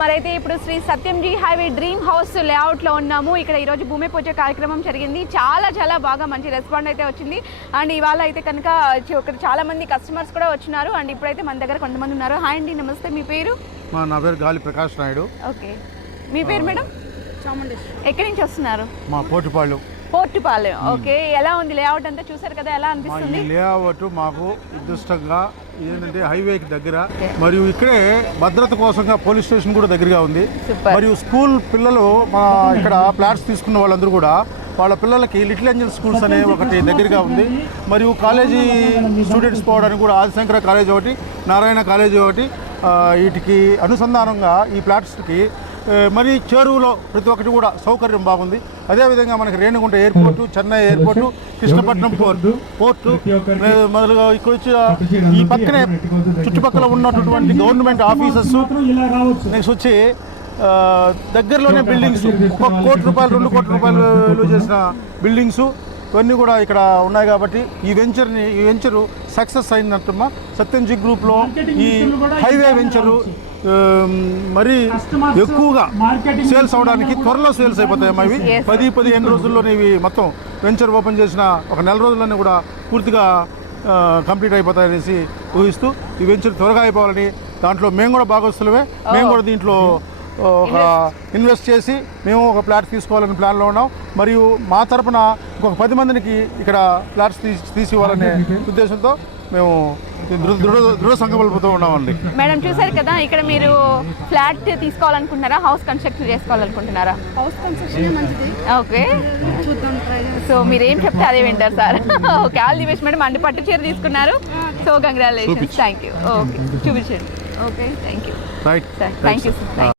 మరైతే ఇప్పుడు Shri Satyamji highway dream house layout లో ఉన్నాము. ఇక్కడ ఈ రోజు భూమి పూజ కార్యక్రమం జరిగింది. చాలా బాగా మంచి రెస్పాండ్ అయితే వచ్చింది. అండ్ ఇవాళ అయితే కనుక ఇక్కడ చాలా మంది కస్టమర్స్ కూడా వచ్చినారు. అండ్ ఇప్పుడైతే మన దగ్గర కొంతమంది ఉన్నారు. హాయ్ అండి, నమస్తే. మీ పేరు? నా పేరు గాలి ప్రకాష్ నాయుడు. ఓకే, మీ పేరు మేడం? ఎక్కడి నుంచి వస్తున్నారు? మా పోటుపాళ్ళు. ఓకే, ఎలా ఉంది లేఅవుట్ అంతా? చూసారు కదా, ఎలా అనిపిస్తుంది? లేఅవుట్ మాకు ఉద్దిష్టంగా ఏంటంటే హైవేకి దగ్గర, మరియు ఇక్కడే భద్రత కోసంగా పోలీస్ స్టేషన్ కూడా దగ్గరగా ఉంది. మరియు స్కూల్ పిల్లలు మా ఇక్కడ ఫ్లాట్స్ తీసుకున్న వాళ్ళందరూ కూడా వాళ్ళ పిల్లలకి లిటిల్ ఏంజల్ స్కూల్స్ అనే ఒకటి దగ్గరగా ఉంది. మరియు కాలేజీ స్టూడెంట్స్ పోవడానికి కూడా ఆదిశంకర కాలేజ్ ఒకటి, నారాయణ కాలేజీ ఒకటి, వీటికి అనుసంధానంగా ఈ ఫ్లాట్స్కి మరి చేరువులో ప్రతి ఒక్కటి కూడా సౌకర్యం బాగుంది. అదేవిధంగా మనకి Renigunta airport, Chennai airport, Krishnapatnam port మొదలుగా ఇక్కడ వచ్చి ఈ పక్కనే చుట్టుపక్కల ఉన్నటువంటి గవర్నమెంట్ ఆఫీసెస్, నెక్స్ట్ వచ్చి దగ్గరలోనే బిల్డింగ్స్, 1 కోటి రూపాయలు 2 కోట్ల రూపాయలు విలువ చేసిన బిల్డింగ్స్ ఇవన్నీ కూడా ఇక్కడ ఉన్నాయి. కాబట్టి ఈ వెంచరు సక్సెస్ అయిందంటమ్మా. సత్యంజీ గ్రూప్లో ఈ హైవే వెంచరు మరీ ఎక్కువగా సేల్స్ అవడానికి త్వరలో సేల్స్ అయిపోతాయమ్మా. ఇవి 10-15 రోజుల్లోనే ఇవి మొత్తం వెంచర్ ఓపెన్ చేసిన 1 నెల రోజుల్లోనే కూడా పూర్తిగా కంప్లీట్ అయిపోతాయనేసి ఊహిస్తూ ఈ వెంచర్ త్వరగా అయిపోవాలని, దాంట్లో మేము కూడా భాగస్తులమే. మేము కూడా దీంట్లో ఒక ఇన్వెస్ట్ చేసి మేము ఒక ఫ్లాట్ తీసుకోవాలని ప్లాన్లో ఉన్నాం. మరియు మా తరపున ఇంకొక 10 మందికి ఇక్కడ ఫ్లాట్స్ తీసి ఇవ్వాలనే ఉద్దేశంతో మేము దృఢ సంకల్పంతో ఉన్నామండి. మేడం, చూసారు కదా, ఇక్కడ మీరు ఫ్లాట్ తీసుకోవాలనుకుంటున్నారా, హౌస్ కన్స్ట్రక్ట్ చేసుకోవాలనుకుంటున్నారా? హౌస్ కన్స్ట్రక్షన్ మంచిది. ఓకే, సో మీరు ఏం చెప్తే అదే వింటారు sir. Okay, all the best madam. And పట్టు చీర తీసుకున్నారు, so congratulations. Thank you. Okay, చూపించండి. Okay, thank you. Right, thank you sir.